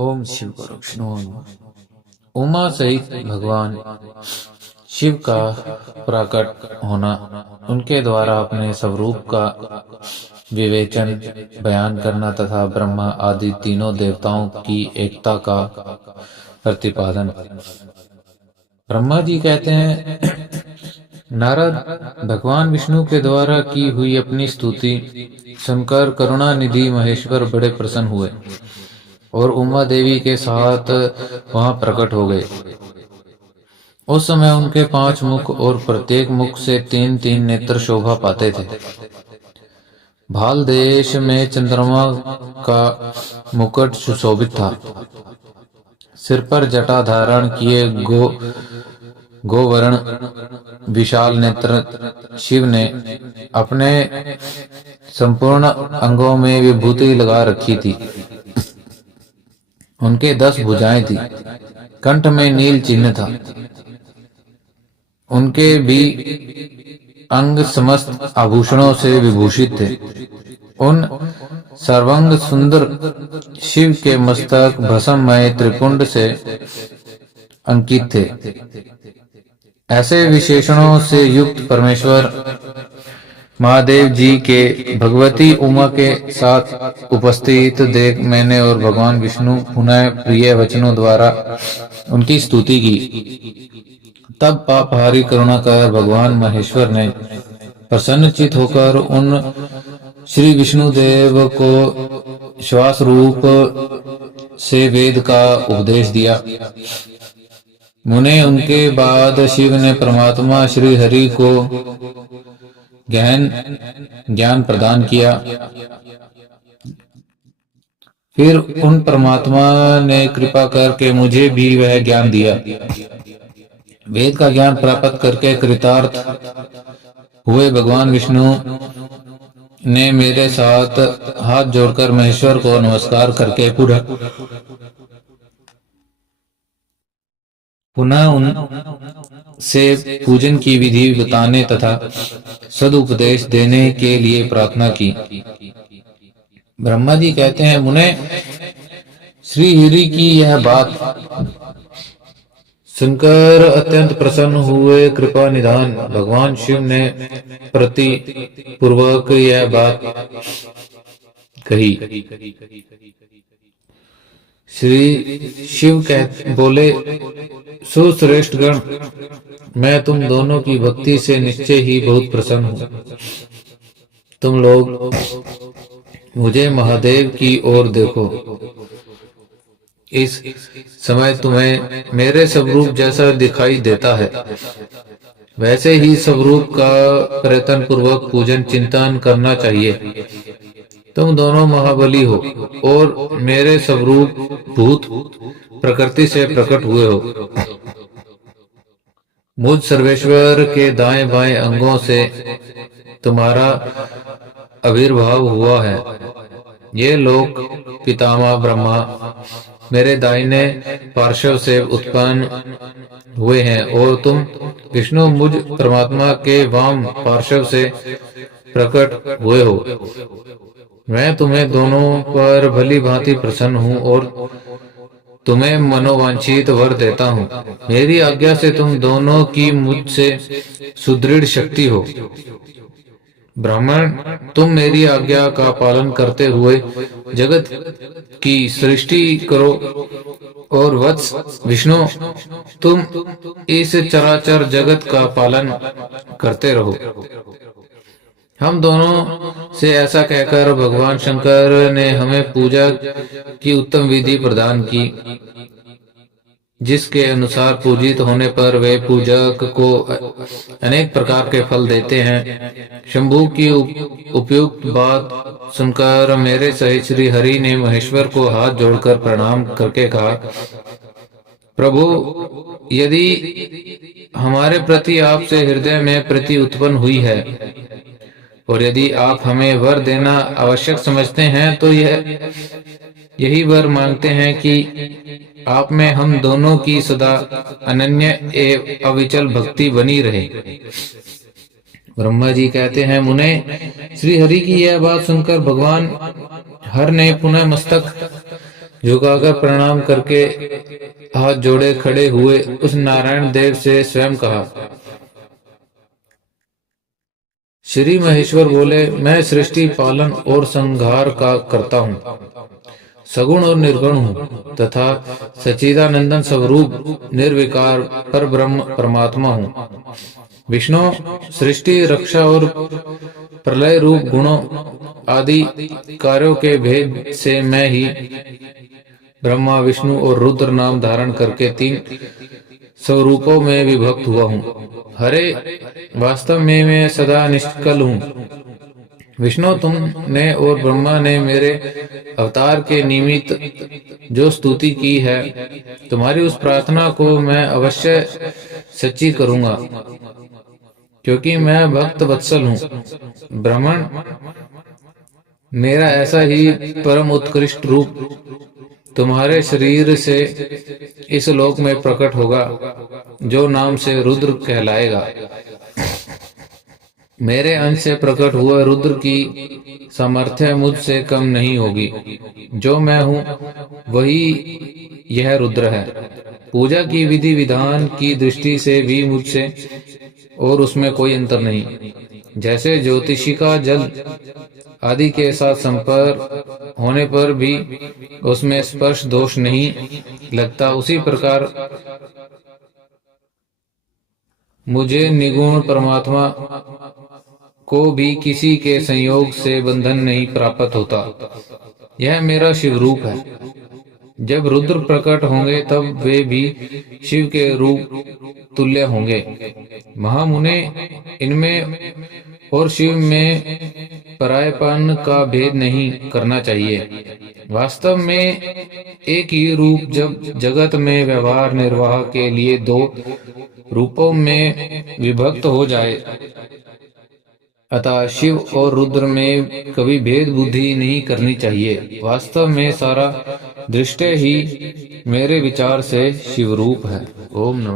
ओम शिव गुरु विष्णु। उमा सहित भगवान शिव का प्रकट होना, उनके द्वारा अपने स्वरूप का विवेचन बयान करना तथा ब्रह्मा आदि तीनों देवताओं की एकता का प्रतिपादन। ब्रह्मा जी कहते हैं, नारद भगवान विष्णु के द्वारा की हुई अपनी स्तुति सुनकर करुणा निधि महेश्वर बड़े प्रसन्न हुए और उमा देवी के साथ वहां प्रकट हो गए। उस समय उनके 5 मुख और प्रत्येक मुख से 3-3 नेत्र शोभा पाते थे। भाल देश में चंद्रमा का मुकुट सुशोभित था। सिर पर जटा धारण किए गोवर्ण विशाल नेत्र शिव ने अपने संपूर्ण अंगों में विभूति लगा रखी थी। उनके 10 भुजाएं थी। कंठ में नील चिन्ह था। उनके भी अंग समस्त आभूषणों से विभूषित थे। उन सर्वांग सुंदर शिव के मस्तक भस्ममय त्रिपुंड से अंकित थे। ऐसे विशेषणों से युक्त परमेश्वर महादेव जी के भगवती उमा के साथ उपस्थित देख मैंने और भगवान विष्णु पुनः प्रिय वचनों द्वारा उनकी स्तुति की। तब पापहारी करुणा कर भगवान महेश्वर ने प्रसन्नचित होकर उन श्री विष्णुदेव को श्वास रूप से वेद का उपदेश दिया। मुने उनके बाद शिव ने परमात्मा श्री हरि को गहन ज्ञान प्रदान किया। फिर उन परमात्मा ने कृपा करके मुझे भी वह ज्ञान दिया। वेद का ज्ञान प्राप्त करके कृतार्थ हुए भगवान विष्णु ने मेरे साथ हाथ जोड़कर महेश्वर को नमस्कार करके पुनः उनसे पूजन की विधि बताने तथा सदुपदेश देने के लिए प्रार्थना की। ब्रह्मा जी कहते हैं, मुने श्री हरि की यह बात सुनकर अत्यंत प्रसन्न हुए। कृपा निधान भगवान शिव ने प्रति पूर्वक यह बात कही। श्री शिव बोले, सुश्रेष्ठ गण, मैं तुम दोनों की भक्ति से निश्चय ही बहुत प्रसन्न हूँ। तुम लोग मुझे महादेव की ओर देखो। इस समय तुम्हें मेरे स्वरूप जैसा दिखाई देता है, वैसे ही स्वरूप का प्रयत्न पूर्वक पूजन चिंतन करना चाहिए। तुम दोनों महाबली हो और मेरे स्वरूप भूत प्रकृति से प्रकट हुए हो। मुझ सर्वेश्वर के दाएं बाएं अंगों से तुम्हारा आविर्भाव हुआ है। ये लोग पितामह ब्रह्मा मेरे दाहिने पार्श्व से उत्पन्न हुए हैं और तुम विष्णु मुझ परमात्मा के वाम पार्श्व से प्रकट हुए हो। मैं तुम्हें दोनों पर भली भांति प्रसन्न हूँ और तुम्हें मनोवांछित वर देता हूँ। मेरी आज्ञा से तुम दोनों की मुझसे सुदृढ़ शक्ति हो। ब्राह्मण, तुम मेरी आज्ञा का पालन करते हुए जगत की सृष्टि करो और वत्स विष्णु, तुम इस चराचर जगत का पालन करते रहो। हम दोनों से ऐसा कहकर भगवान शंकर ने हमें पूजा की उत्तम विधि प्रदान की, जिसके अनुसार पूजित होने पर वे पूजक को अनेक प्रकार के फल देते हैं। शंभु की उपयुक्त बात सुनकर मेरे सहित श्री हरि ने महेश्वर को हाथ जोड़कर प्रणाम करके कहा, प्रभु, यदि हमारे प्रति आपसे हृदय में प्रीति उत्पन्न हुई है और यदि आप हमें वर देना आवश्यक समझते हैं तो यही वर मांगते हैं कि आप में हम दोनों की सदा अनन्य एवं अविचल भक्ति बनी रहे। ब्रह्मा जी कहते हैं, मुने श्री हरि की यह बात सुनकर भगवान हर ने पुनः मस्तक झुकाकर प्रणाम करके हाथ जोड़े खड़े हुए उस नारायण देव से स्वयं कहा। श्री महेश्वर बोले, मैं सृष्टि पालन और संहार का करता हूँ, सगुण और निर्गुण हूँ तथा सच्चिदानंदन स्वरूप निर्विकार पर ब्रह्म परमात्मा हूँ। विष्णु सृष्टि रक्षा और प्रलय रूप गुणों आदि कार्यों के भेद से मैं ही ब्रह्मा विष्णु और रुद्र नाम धारण करके 3 स्वरूपों में विभक्त हुआ हूँ। हरे, वास्तव में मैं सदा निष्कल हूँ। विष्णु तुमने और ब्रह्मा ने मेरे अवतार के निमित्त जो स्तुति की है, तुम्हारी उस प्रार्थना को मैं अवश्य सच्ची करूंगा, क्योंकि मैं भक्त वत्सल हूँ। ब्राह्मण, मेरा ऐसा ही परम उत्कृष्ट रूप तुम्हारे शरीर से इस लोक में प्रकट होगा, जो नाम से रुद्र कहलाएगा। मेरे अंश से प्रकट हुए रुद्र की सामर्थ्य मुझसे कम नहीं होगी। जो मैं हूँ वही यह रुद्र है। पूजा की विधि विधान की दृष्टि से भी मुझसे और उसमें कोई अंतर नहीं। जैसे ज्योतिषी का जल आदि के साथ संपर्क होने पर भी उसमें स्पर्श दोष नहीं लगता, उसी प्रकार मुझे निगुण परमात्मा को भी किसी के संयोग से बंधन नहीं प्राप्त होता। यह मेरा शिव रूप है। जब रुद्र प्रकट होंगे तब वे भी शिव के रूप तुल्य होंगे। महामुने, इनमें और शिव में परायपन का भेद नहीं करना चाहिए। वास्तव में एक ही रूप जब जगत में व्यवहार निर्वाह के लिए 2 रूपों में विभक्त हो जाए, अतः शिव और रुद्र में कभी भेद बुद्धि नहीं करनी चाहिए। वास्तव में सारा दृष्टि ही मेरे विचार से शिव रूप है। ओम नमः।